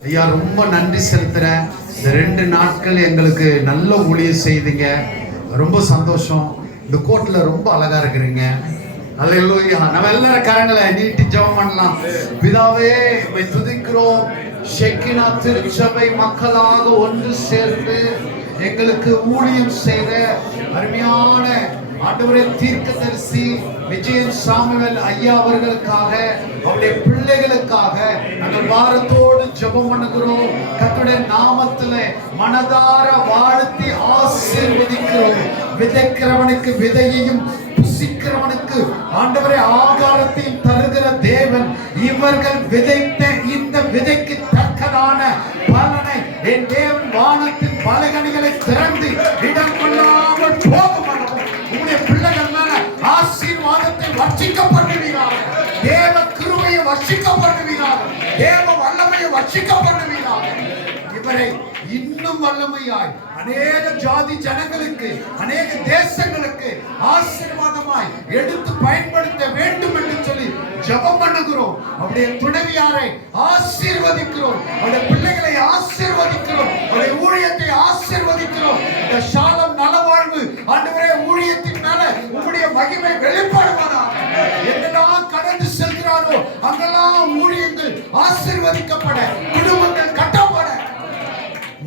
ஐயா ரொம்ப நன்றி செலுத்துறேன். இந்த 2 நாட்கள் எங்களுக்கு நல்ல ஊழியம் செய்தீங்க. ரொம்ப சந்தோஷம். இந்த கோட்ல ரொம்ப அழகா இருக்கிறீங்க. அல்லேலூயா. நம்ம எல்லாரும் கரங்களை நீட்டி ஜெபம் பண்ணலாம். பிதாவே, உம்மை துதிக்கிறோம். ஷெக்கினா திருச்சபை மக்களாக ஒன்று சேர்ந்து எங்களுக்கு ஊழியம் செய்த அருமையான ஆண்டவரே தீர்க்கதரிசி விஜயன் சாமுவேல் ஐயா அவர்களுக்காக, அவருடைய பிள்ளைகளுக்காக நாங்கள் வாரத்தோடு ஜெபம் பண்ணுகிறோம். கர்த்தருடைய நாமத்திலே மனதார வாழ்த்தி ஆசீர்வதிக்கிறோம். விதைக்கிறவனுக்கு விதையையும் புசிக்கிறவனுக்கு ஆண்டவரே ஆகாரத்தையும் தருகிற தேவன். இவர்கள் விதைத்த இந்த விதைக்கு தக்கதான பலனை என் தேவன் வானத்தின் பலகணிகளை திறந்து இடம் கொள்ளாமல் போகும். உங்களுடைய பிள்ளைகள் மேல ஆசீர்வாதத்தை வர்ஷிக்கப்படுவீராக. தேவ கிருபையை வர்ஷிக்கப்படுவீராக. தேவ வல்லமையை வர்ஷிக்கப்படுவீராக. இவரை இன்னும் வல்லமையாய் அநேக ஜாதி ஜனங்களுக்கு, அநேக தேசங்களுக்கு ஆசீர்வாதமாய் எடுத்து பயன்படுத்த வேண்டும் என்று சொல்லி ஜெபம் பண்ணுகிறோம். அவருடைய துணைவியாரை ஆசீர்வதிக்கிறோம். அவருடைய பிள்ளைகளை ஆசீர்வதிக்கிறோம். அவருடைய ஊழியத்தை ஆசீர்வதிக்கிறோம். இந்த ஷாலம் நலவாழ்வு ஆண்டவரே ஊழியத்தின் மேல உம்முடைய மகிமை வெளிப்படுவதாக. எங்கெல்லாம் கடந்து செல்கிறாரோ அங்கெல்லாம் ஊழியங்கள் ஆசீர்வதிக்கப்பட, குடும்பங்கள் கட்டப்பட,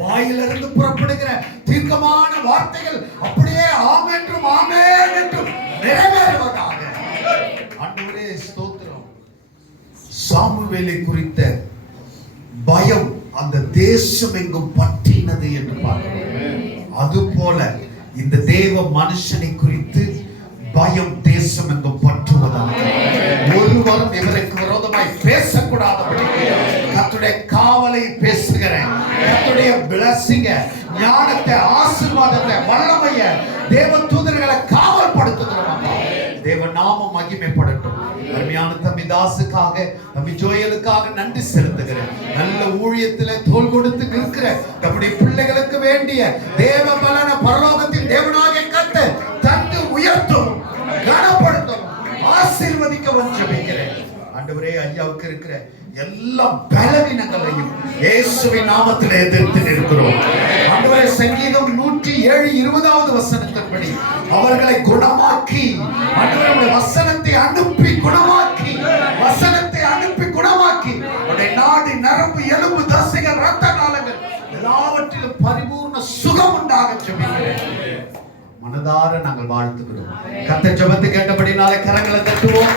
வாயிலிருந்து புறப்படுகிற தீர்க்கமான வார்த்தைகள் அப்படியே ஆமென்றும் ஆமென் என்றும் நிறைவேறுவதாக. ஆண்டவரே ஸ்தோத்திரம். சாமுவேலை குறித்த பயம் அந்த தேசம் எங்கும் பற்றினது என்று பார்க்கிறோம். அதுபோல இந்த தேவ மனுஷனை குறித்து பயம் தேசம் எங்கும் பற்றுவதாக. ஒருவரும் இவருக்கு விரோதமாய் பேசக்கூடாதபடி கர்த்தருடைய காவலை பேசுகிறேன். கர்த்தருடைய பிளஸிங்க, ஞானத்தை, ஆசீர்வாதத்தை, வல்லமைய தேவ தூதர்களை காவல் படுத்துகிறோம். தேவ நாமம் மகிமைப்படட்டும். அருமையான தம்பி தாசுக்காக, தம்பி ஜோயலுக்காக நன்றி செலுத்துகிறேன். நல்ல ஊழியத்திலே தோள் கொடுத்து நிற்கிற நம்முடைய பிள்ளைகளுக்கு வேண்டிய தேவ பலன பரலோகத்தில் தேவனாகிய கர்த்தர் தந்து உயர்த்தும், கனப்படுத்தும், ஆசீர்வதிக்கவும் ஜெபிக்கிறேன். ஆண்டவரே, ஐயாவுக்கு இருக்கிற எல்லா பலவீனங்களையும் இயேசுவின் நாமத்திலே எதிர்த்து நிற்கிறோம். ஆண்டவரே, சங்கீதம் 107:20 வசனத்தின்படி அவர்களை குணமாக்கி, ஆண்டவரே வசனத்தை அனுப்பி குணமாக்கி, வசனத்தை அனுப்பி குணமாக்கி, உடைய நாடி, நரம்பு, எலும்பு, தசைகள், இரத்த நாளங்கள் எல்லாவற்றிலும் பரிபூர்ண சுகம் உண்டாக ஜெபிக்கிறேன். மனதார நாங்கள் வாழ்த்துகிறோம். கர்த்தர் ஜெபத்தை கேட்டபடினாலே கரங்களை தட்டுவோம்.